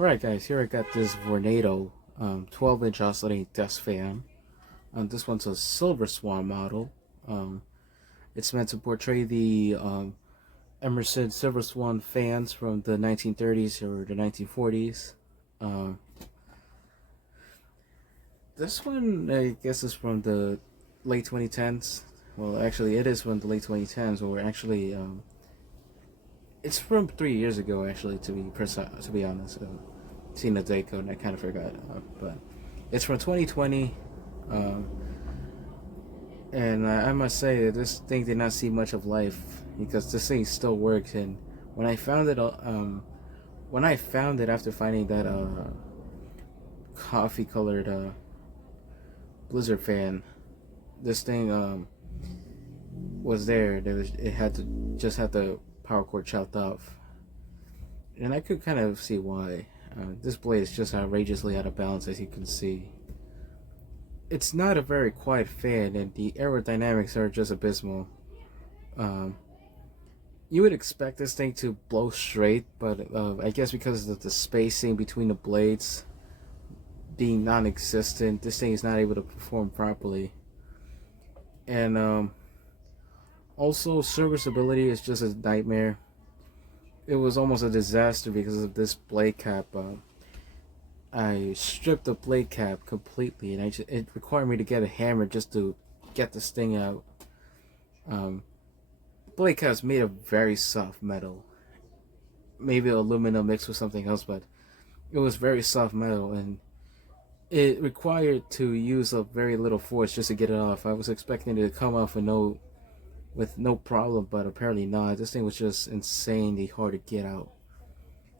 Alright guys, here I got this Vornado 12-inch oscillating desk fan. This one's a silver Swan model. Um, it's meant to portray the Emerson Silver Swan fans from the 1930s or the 1940s. Um, this one, I guess, is from the late 2010s. Well, actually, it is from the late 2010s, or actually, it's from 3 years ago, actually, to be precise, to be honest. Seen the date code and I kind of forgot, but it's from 2020. Um, and I must say that this thing did not see much of life because this thing still works. And when I found it, when I found it after finding that coffee colored Blizzard fan, this thing was there. It had to just had the power cord chopped off, and I could kind of see why. This blade is just outrageously out of balance, as you can see. It's not a very quiet fan, and the aerodynamics are just abysmal. Um, you would expect this thing to blow straight, but I guess because of the spacing between the blades being non-existent, this thing is not able to perform properly. And also, serviceability is just a nightmare. It was almost a disaster because of this blade cap. I stripped the blade cap completely, and it required me to get a hammer just to get this thing out. Um, blade cap's made of very soft metal, maybe aluminum mixed with something else, but it was very soft metal, and it required to use a very little force just to get it off. I was expecting it to come off with no problem, but apparently not. This thing was just insanely hard to get out,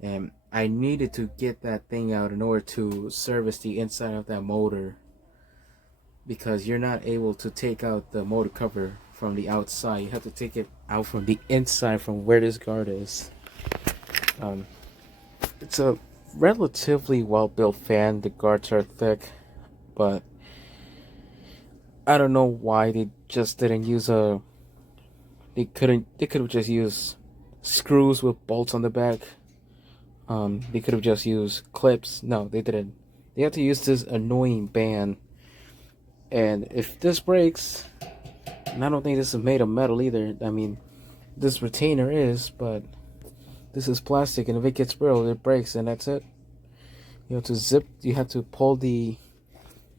and I needed to get that thing out in order to service the inside of that motor, because you're not able to take out the motor cover from the outside. You have to take it out from the inside, from where this guard is. Um, it's a relatively well built fan. The guards are thick, but I don't know why they just didn't use a. They could have just used screws with bolts on the back. They could have just used clips. No, they didn't. They had to use this annoying band. And if this breaks, and I don't think this is made of metal either. I mean, this retainer is, but this is plastic, and if it gets brittle, it breaks, and that's it. You have to pull the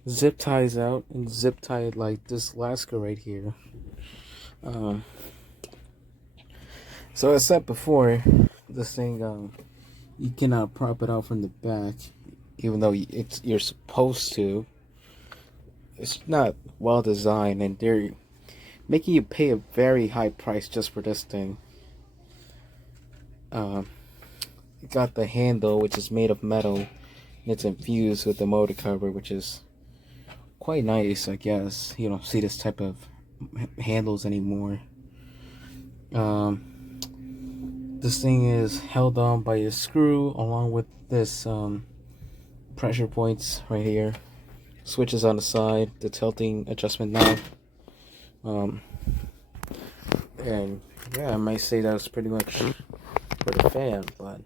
zip ties out and zip tie it like this Alaska right here. Um, so as said before, this thing you cannot prop it out from the back, even though you're supposed to. It's not well designed, and they're making you pay a very high price just for this thing. You got the handle, which is made of metal, and it's infused with the motor cover, which is quite nice, I guess. You don't see this type of handles anymore. This thing is held on by a screw along with this pressure points right here. Switches on the side, the tilting adjustment knob. And yeah, I might say that was pretty much for the fan, but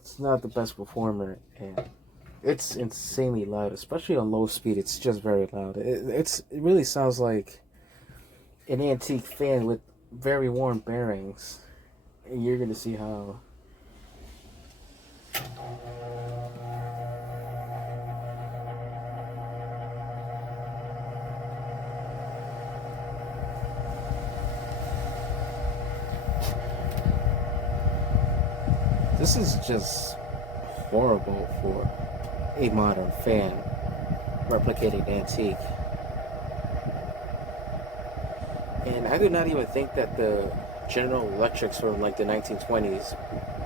it's not the best performer, and it's insanely loud, especially on low speed. It's just very loud. It really sounds like an antique fan with very worn bearings, and you're gonna see how. This is just horrible for a modern fan replicating antique. And I do not even think that the General Electrics from like the 1920s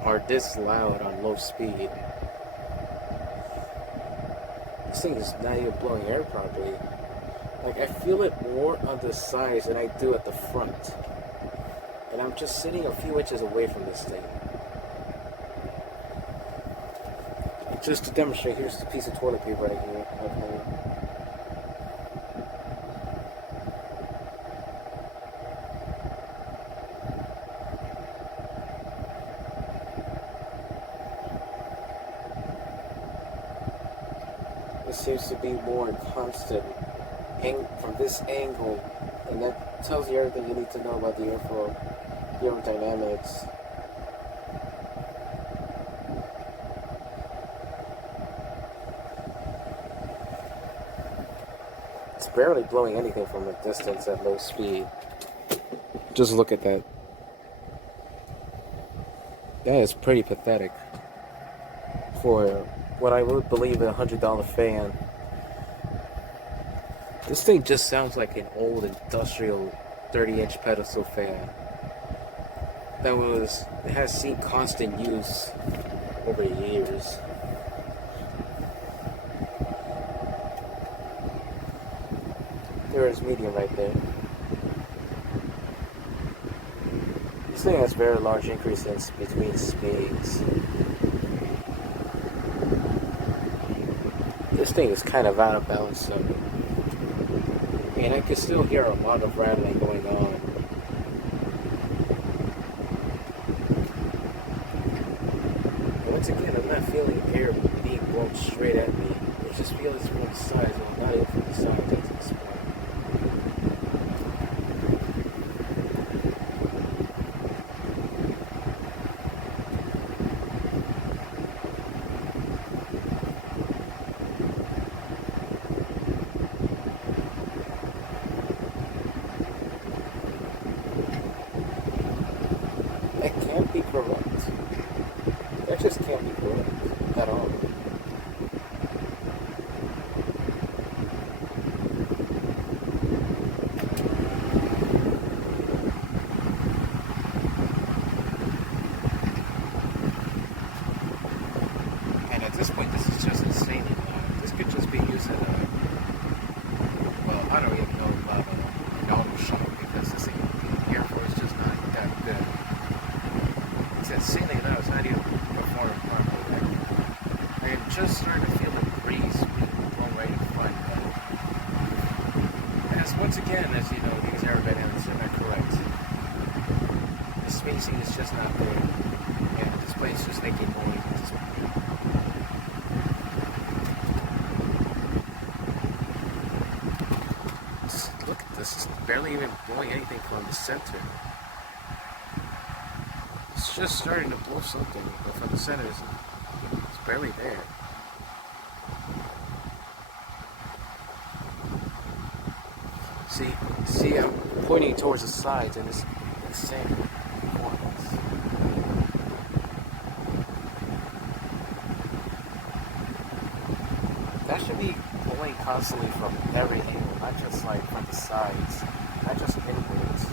are this loud on low speed. This thing is not even blowing air properly. Like, I feel it more on the sides than I do at the front. And I'm just sitting a few inches away from this thing. Just to demonstrate, here's the piece of toilet paper right here. it seems to be more constant from this angle, and that tells you everything you need to know about the aerodynamics. It's barely blowing anything from a distance at low speed. Just look at that. That is pretty pathetic for what I would believe a $100 fan. This thing just sounds like an old industrial 30-inch pedestal fan it has seen constant use over years. There is medium right there. This thing has very large increases between speeds. This thing is kind of out of balance, so. And I can still hear a lot of rattling going on. But once again, I'm not feeling air being blown straight at me. I just feel it's from the sides, or not even from the sides, that's the spot. That can't be correct. That just can't be correct at all. And at this point, this is just insanely loud. This could just be used at a, well, I don't even know about an auto shop, because this thing, the air flow is just not that good. It's insanely loud. It's not even performing properly. I am just starting to feel the breeze being blown right in front. As once again, as you know, these aerodynamics are not correct. The spacing is just not there. And this plane's just making noise at this point. Look at this. It's barely even blowing anything from the center. It's just starting to blow something, but from the center, it's barely there. See, I'm pointing towards the sides, and it's the same points. That should be blowing constantly from every angle, not just like from the sides, not just inwards.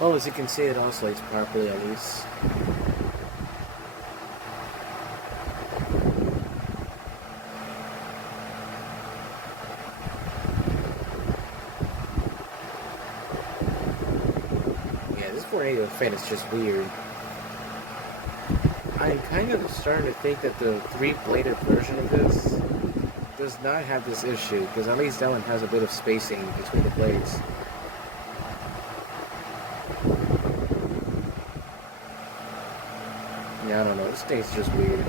Well, as you can see, it oscillates properly at least. Yeah, this Vornado fan is just weird. I'm kind of starting to think that the three-bladed version of this does not have this issue, because at least that one has a bit of spacing between the blades. Yeah, I don't know. This thing's just weird.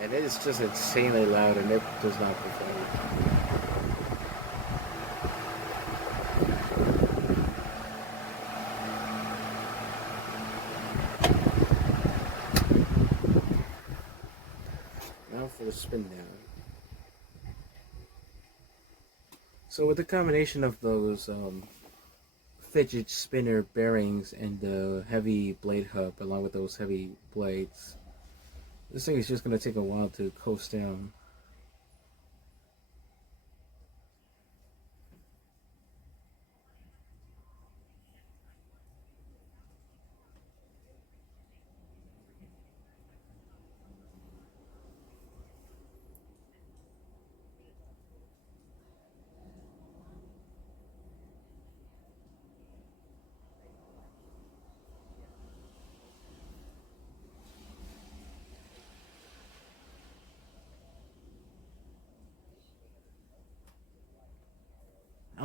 And it is just insanely loud, and it does not perform. Now for the spin down. So with the combination of those fidget spinner bearings and the heavy blade hub, along with those heavy blades, this thing is just going to take a while to coast down.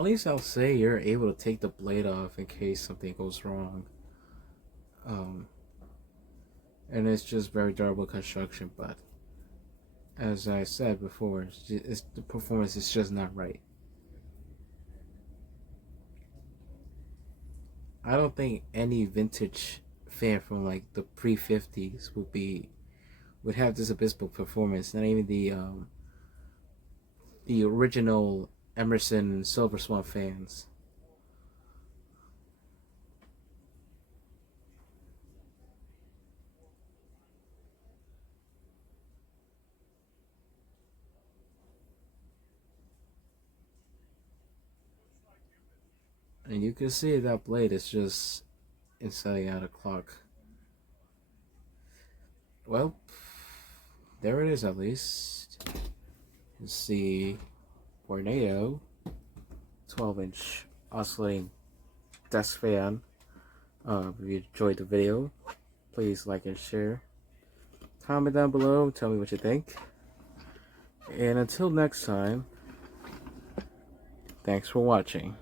at least I'll say you're able to take the blade off in case something goes wrong. And it's just very durable construction, but as I said before, the performance is just not right. I don't think any vintage fan from like the pre-50s would have this abysmal performance. Not even the original Emerson Silver Swan fans. And you can see that blade is just inside out of clock. Well, there it is at least. It's the Vornado 12-inch oscillating desk fan. If you enjoyed the video, please like and share. Comment down below, tell me what you think. And until next time, thanks for watching.